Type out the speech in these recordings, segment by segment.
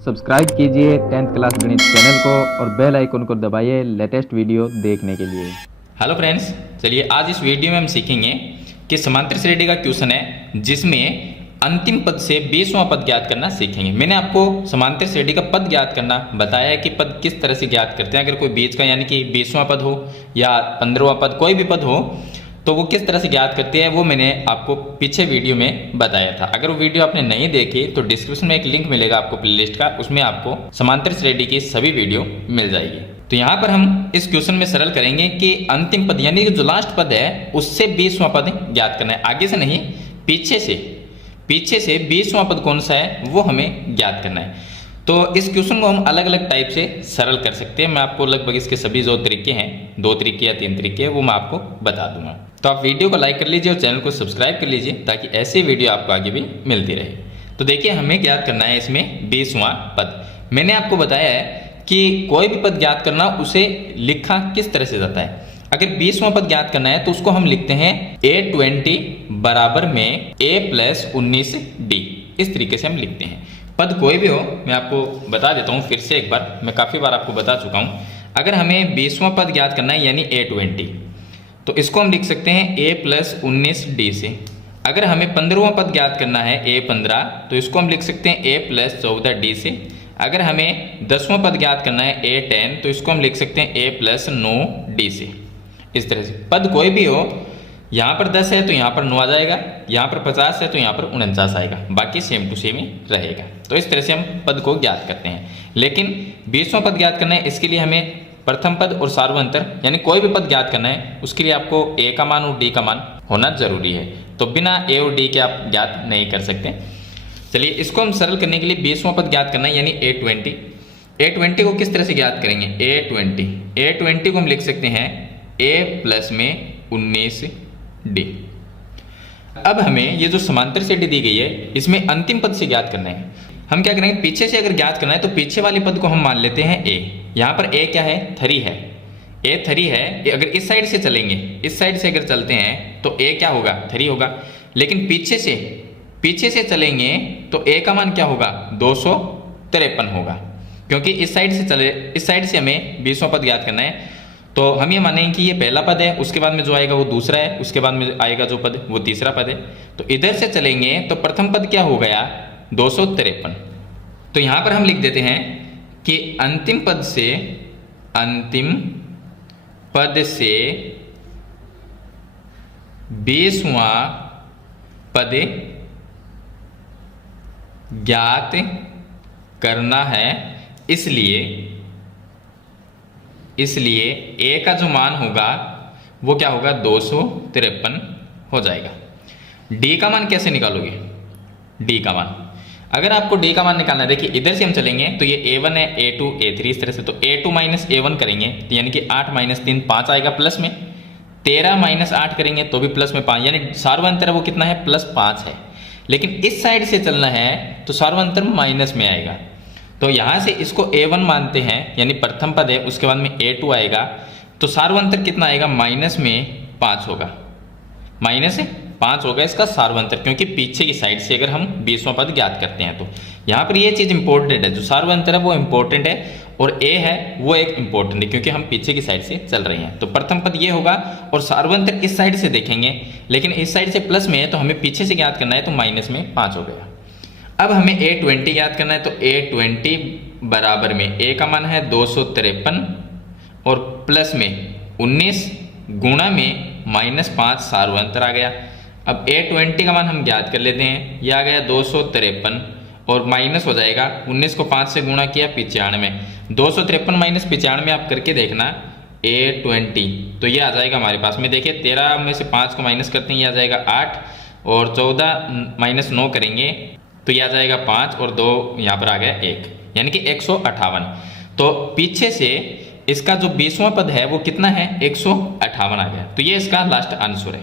Subscribe कीजिए 10th class गणित channel को और बेल आइकन को दबाइए लेटेस्ट वीडियो देखने के लिए। हेलो फ्रेंड्स, चलिए आज इस वीडियो में हम सीखेंगे कि समांतर श्रेणी का क्वेश्चन है जिसमें अंतिम पद से 20वां पद ज्ञात करना सीखेंगे। मैंने आपको समांतर श्रेणी का पद ज्ञात करना बताया है कि पद किस तरह से ज्ञात करते हैं। अगर कोई बीच का यानी कि 20वां पद हो या 15वां पद कोई भी पद हो तो वो किस तरह से ज्ञात करते हैं वो मैंने आपको पीछे वीडियो में बताया था। अगर वो वीडियो आपने नहीं देखी तो डिस्क्रिप्शन में एक लिंक मिलेगा आपको प्लेलिस्ट का, उसमें आपको समांतर श्रेणी की सभी वीडियो मिल जाएगी। तो यहाँ पर हम इस क्वेश्चन में सरल करेंगे कि अंतिम पद यानी कि जो लास्ट पद है उससे 20वां पद ज्ञात करना है। आगे से नहीं, पीछे से 20वां पद कौन सा है वो हमें ज्ञात करना है। तो इस क्वेश्चन को हम अलग अलग टाइप से सरल कर सकते हैं। मैं आपको लगभग इसके सभी जो तरीके हैं, 2 तरीके या 3 तरीके, वो मैं आपको बता दूंगा। तो आप वीडियो को लाइक कर लीजिए और चैनल को सब्सक्राइब कर लीजिए ताकि ऐसे वीडियो आपको आगे भी मिलती रहे। तो देखिए, हमें ज्ञात करना है इसमें 20वां पद। मैंने आपको बताया है कि कोई भी पद ज्ञात करना उसे लिखा किस तरह से जाता है। अगर 20वां पद ज्ञात करना है तो उसको हम लिखते हैं a20 बराबर में a + 19d। इस तरीके से हम लिखते हैं। पद कोई भी हो, मैं आपको बता देता हूँ फिर से एक बार, मैं काफ़ी बार आपको बता चुका हूँ। अगर हमें 20वां पद ज्ञात करना है यानी a20, तो इसको हम लिख सकते हैं a + 19d से। अगर हमें 15वां पद ज्ञात करना है a15, तो इसको हम लिख सकते हैं a + 14d से। अगर हमें 10वां पद ज्ञात करना है a10, तो इसको हम लिख सकते हैं a + 9d से। इस तरह से पद कोई भी हो, यहाँ पर 10 है तो यहाँ पर 9 आ जाएगा, यहाँ पर 50 है तो यहाँ पर 49 आएगा, बाकी सेम टू सेम ही रहेगा। तो इस तरह से हम पद को ज्ञात करते हैं। लेकिन 20वां पद ज्ञात करना है, इसके लिए हमें प्रथम पद और सार्वंतर यानी कोई भी पद ज्ञात करना है, उसके लिए आपको a का मान और d का मान होना जरूरी है। तो बिना a और d के आप ज्ञात नहीं कर सकते। चलिए, इसको हम सरल करने के लिए 20वां पद ज्ञात करना है यानी a20 को किस तरह से ज्ञात करेंगे। a20 को हम लिख सकते हैं a + में 19d। अब हमें ये जो समांतर श्रेणी दी गई है इसमें अंतिम पद से ज्ञात करना है। हम क्या करेंगे, पीछे से अगर ज्ञात करना है तो पीछे वाले पद को हम मान लेते हैं a। यहाँ पर a क्या है, 3 है। a 3 है। अगर इस साइड से चलेंगे, इस साइड से अगर चलते हैं तो a क्या होगा, 3 होगा। लेकिन पीछे से चलेंगे तो a का मान क्या होगा, 253 होगा। क्योंकि इस साइड से हमें 20वां पद ज्ञात करना है। तो हम ये मानेंगे कि ये पहला पद है, उसके बाद में जो आएगा वो दूसरा है, उसके बाद में आएगा जो पद वो तीसरा पद है। तो इधर से चलेंगे तो प्रथम पद क्या हो गया, 253। तो यहाँ पर हम लिख देते हैं कि अंतिम पद से 20वां पद ज्ञात करना है। इसलिए a का जो मान होगा वो क्या होगा, 253 हो जाएगा। d का मान कैसे निकालोगे, d का मान, अगर आपको d का मान निकालना है, देखिए इधर से हम चलेंगे तो ये a1 है, a2 a3 इस तरह से। तो a2 - a1 करेंगे तो यानी कि 8 - 3 5 आएगा प्लस में। 13 - 8 करेंगे तो भी प्लस में 5, यानी सार्वंतर वो कितना है, +5 है। लेकिन इस साइड से चलना है तो सार्वंतर माइनस में आएगा। तो यहाँ से इसको a1 मानते हैं यानी प्रथम पद है, उसके बाद में a2 आएगा तो सार्वंतर कितना आएगा, -5 होगा। -5 होगा इसका सार्वंतर, क्योंकि पीछे की साइड से अगर हम 20वां पद ज्ञात करते हैं। तो यहाँ पर ये चीज़ इंपॉर्टेंट है, जो सार्वंतर है वो इंपॉर्टेंट है और a है वो एक इंपॉर्टेंट है, क्योंकि हम पीछे की साइड से चल रहे हैं। तो प्रथम पद ये होगा और सार्वंतर इस साइड से देखेंगे, लेकिन इस साइड से प्लस में है तो हमें पीछे से ज्ञात करना है तो -5 हो गया। अब हमें a20 ज्ञात करना है। तो a20 बराबर में a का मान है 253 और प्लस में 19 गुणा में -5 सार्वंतर आ गया। अब a20 का मान हम ज्ञात कर लेते हैं, यह आ गया 253 और माइनस हो जाएगा, 19 को 5 से गुणा किया 95। 253 - 95 आप करके देखना a20, तो ये आ जाएगा हमारे पास में। देखिए 13 में से 5 को माइनस करते हैं, ये आ जाएगा 8 और 14 - 9 करेंगे तो यह आ जाएगा 5 और 2 यहाँ पर आ गया 1, यानी कि 158। तो पीछे से इसका जो 20वां पद है वो कितना है, 158 आ गया। तो ये इसका लास्ट आंसर है,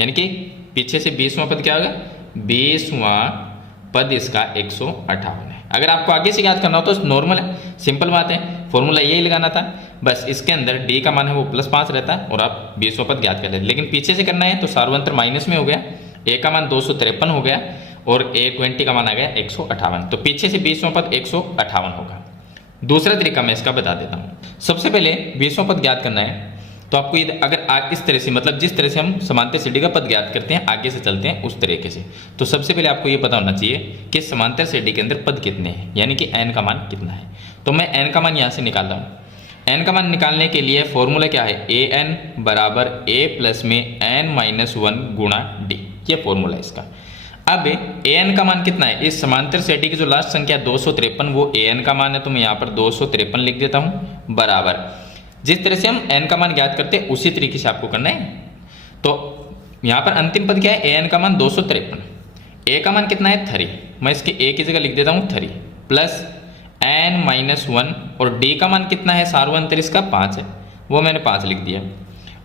यानी कि पीछे से 20वां पद क्या होगा, 20वां पद इसका 158 है। अगर आपको आगे से याद करना हो तो नॉर्मल है, सिंपल बात है, फॉर्मूला यही लगाना था। बस इसके अंदर d का मान है वो +5 रहता है और आप 20वां पद ज्ञात कर लेते। लेकिन पीछे से करना है तो सार्वंतर माइनस में हो गया, a का मान 253 हो गया और A20 का मान आ गया 158, तो पीछे से 20वां पद 158 होगा। दूसरा तरीका मैं इसका बता देता हूँ। सबसे पहले 20वां पद ज्ञात करना है, तो आपको ये अगर इस तरह से, मतलब जिस तरह से हम समांतर श्रेणी का पद ज्ञात करते हैं आगे से चलते हैं उस तरीके से। तो सबसे पहले आपको ये पता होना चाहिए कि समांतर श्रेणी के अंदर पद कितने हैं, यानी कि n का मान कितना है। तो मैं n का मान यहाँ से निकाल रहा हूँ। n का मान निकालने के लिए फॉर्मूला क्या है, an बराबर a प्लस में n-1 गुणा d, ये फॉर्मूला है इसका। अब an का मान कितना है, इस समांतर श्रेणी की जो लास्ट संख्या 253 वो an का मान है, तो मैं यहाँ पर 253 लिख देता हूँ, बराबर जिस तरह से हम n का मान ज्ञात करते हैं उसी तरीके से आपको करना है। तो यहाँ पर अंतिम पद क्या है, an का मान 253, a का मान कितना है 3, मैं इसके a की जगह लिख देता हूँ 3 प्लस n-1 और d का मान कितना है, सार्वंतर इसका 5 है, वो मैंने 5 लिख दिया।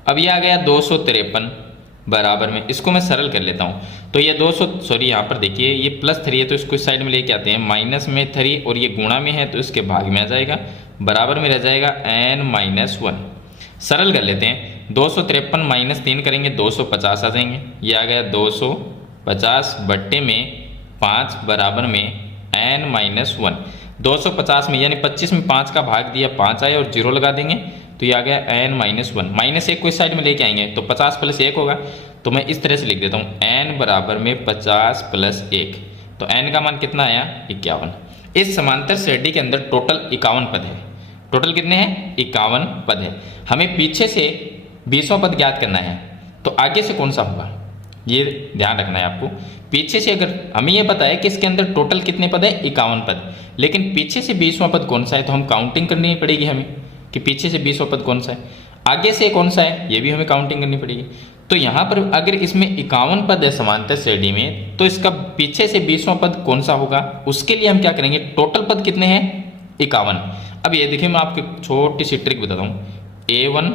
अब ये आ गया 253 बराबर में, इसको मैं सरल कर लेता हूँ। तो ये 200 यहाँ पर देखिए ये +3 है तो इसको इस साइड में लेके आते हैं, माइनस में 3 और ये गुणा में है तो इसके भाग में आ जाएगा, बराबर में रह जाएगा n-1। सरल कर लेते हैं, 253 माइनस 3 करेंगे 250 आ जाएंगे, ये आ गया 250 बट्टे में 5 बराबर में n-1। 250 में यानी 25 में 5 का भाग दिया 5 आया और 0 लगा देंगे तो ये आ गया n-1। -1 को इस साइड में लेके आएंगे तो 50 + 1 होगा, तो मैं इस तरह से लिख देता हूँ n बराबर में 50 + 1, तो n का मान कितना आया 51। इस समांतर श्रेणी के अंदर टोटल 51 पद है। टोटल कितने हैं, 51 पद है। हमें पीछे से 20वां पद ज्ञात करना है, तो आगे से कौन सा होगा ये ध्यान रखना है आपको। पीछे से अगर हमें ये पता है कि इसके अंदर टोटल कितने पद है 51 पद, लेकिन पीछे से 20वां पद कौन सा है तो हम काउंटिंग करनी पड़ेगी हमें कि पीछे से 20वां पद कौन सा है, आगे से कौन सा है ये भी हमें काउंटिंग करनी पड़ेगी। तो यहाँ पर अगर इसमें 51 पद है समांतर श्रेणी में, तो इसका पीछे से 20वां पद कौन सा होगा, उसके लिए हम क्या करेंगे, टोटल पद कितने हैं 51। अब ये देखिए मैं आपको एक छोटी सी ट्रिक बताता हूँ, A1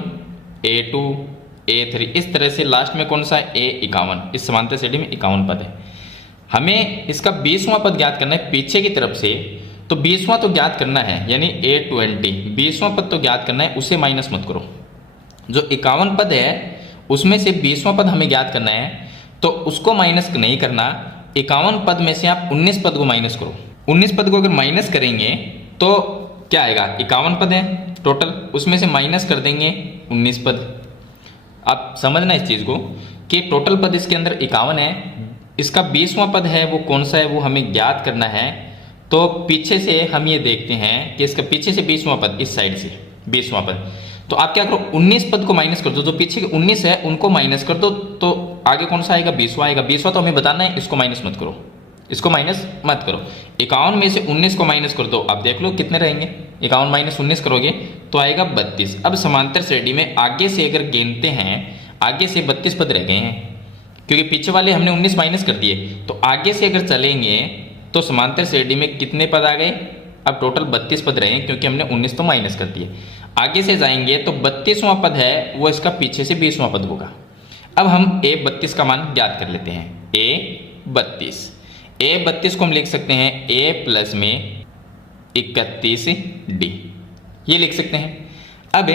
A2 A3 इस तरह से लास्ट में कौन सा है A51। इस समांतर श्रेणी में 51 पद है, हमें इसका 20वां पद ज्ञात करना है पीछे की तरफ से। तो 20वां तो ज्ञात करना है यानी A20, 20वां पद तो ज्ञात करना है, उसे माइनस मत करो। जो 51 पद है उसमें से 20वां पद हमें ज्ञात करना है, तो उसको माइनस नहीं करना। 51 पद में से आप 19 पद को माइनस करो। 19 पद को अगर माइनस करेंगे तो क्या आएगा, 51 पद है टोटल, उसमें से माइनस कर देंगे 19 पद। आप समझना इस चीज़ को कि टोटल पद इसके अंदर 51 है, इसका 20वां पद है वो कौन सा है वो हमें ज्ञात करना है। तो पीछे से हम ये देखते हैं कि इसका पीछे से 20वां पद, इस साइड से 20वां पद, तो आप क्या करो 19 पद को माइनस कर दो, जो पीछे के 19 है उनको माइनस कर दो, तो आगे कौन सा आएगा 20वां आएगा। 20वां तो हमें बताना है, इसको माइनस मत करो, इसको माइनस मत करो। 51 में से 19 को माइनस कर दो, अब देख लो कितने रहेंगे, 51 माइनस 19 करोगे तो आएगा 32। अब समांतर श्रेणी में आगे से अगर गिनते हैं, आगे से 32 पद रह गए हैं क्योंकि पीछे वाले हमने 19 माइनस कर दिए, तो आगे से अगर चलेंगे तो समांतर श्रेणी में कितने पद आ गए, अब टोटल 32 पद रहे क्योंकि हमने 19 तो माइनस कर दिए। आगे से जाएंगे तो 32वां पद है वो इसका पीछे से 20वां पद होगा। अब हम A32 का मान ज्ञात कर लेते हैं। A32 को हम लिख सकते हैं A प्लस में 31D, ये लिख सकते हैं। अब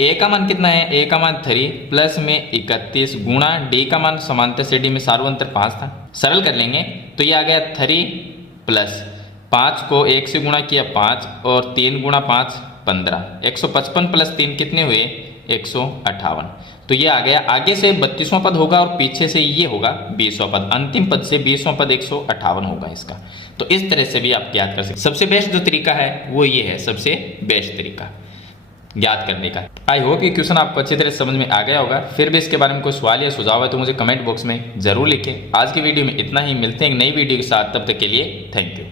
A का मान कितना है, A का मान 3 प्लस में 31 गुणा D का मान समांतर श्रेणी में सार्वंतर 5 था, सरल कर लेंगे तो ये आ गया 3 प्लस 5 को 1 से गुणा किया 5 और 3 गुणा 5 15, 155 प्लस 3 कितने हुए 158। तो ये आ गया, आगे से 32वां पद होगा और पीछे से ये होगा 20वां पद, अंतिम पद से 20वां पद 158 होगा इसका। तो इस तरह से भी आप ज्ञात कर सकते। सबसे बेस्ट जो तरीका है वो ये है, सबसे बेस्ट तरीका ज्ञात करने का। आई होप ये क्वेश्चन आपको अच्छी तरह समझ में आ गया होगा। फिर भी इसके बारे में कोई सवाल या सुझाव है तो मुझे कमेंट बॉक्स में जरूर लिखें। आज की वीडियो में इतना ही, मिलते हैं एक नई वीडियो के साथ, तब तक के लिए थैंक यू।